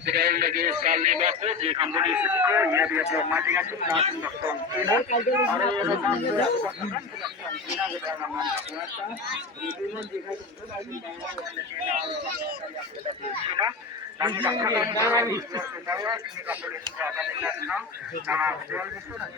Sekali lagi salni baku di kompetisi ko ya dia belum mati kan cuma langsung dokter ini ada yang namanya kita nama puasa itu pun jika itu lagi bawa dan kita akan bawa supaya ini kompetisi ko akan dilaksanakan nah jual itu nanti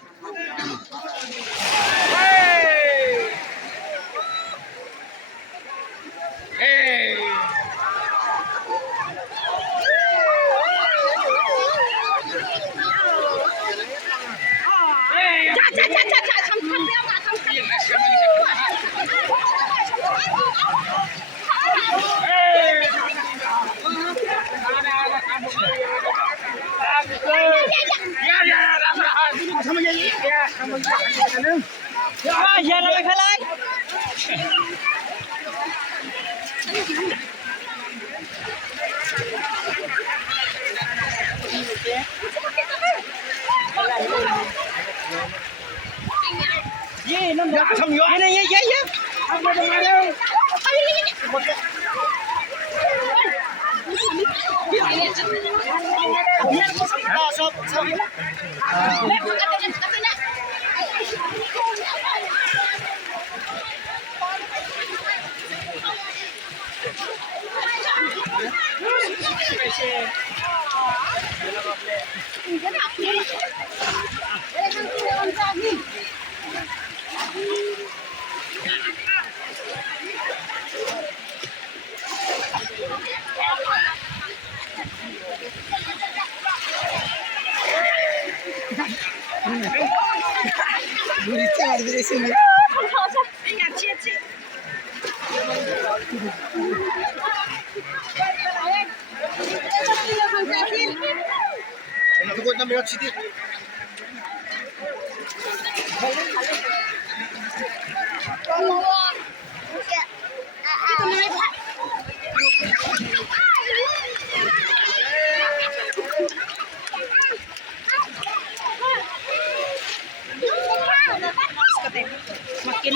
makin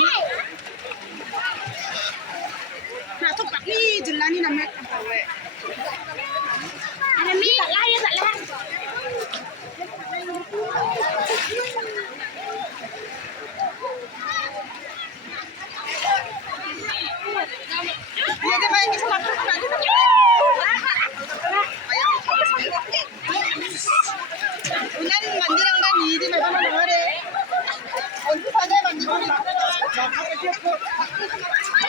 nah tuh pak ni jelani namanya ada mi tak lah ya tak lah ya dia main kisah unan mandirang kan ini memang ada untuk pada mandirang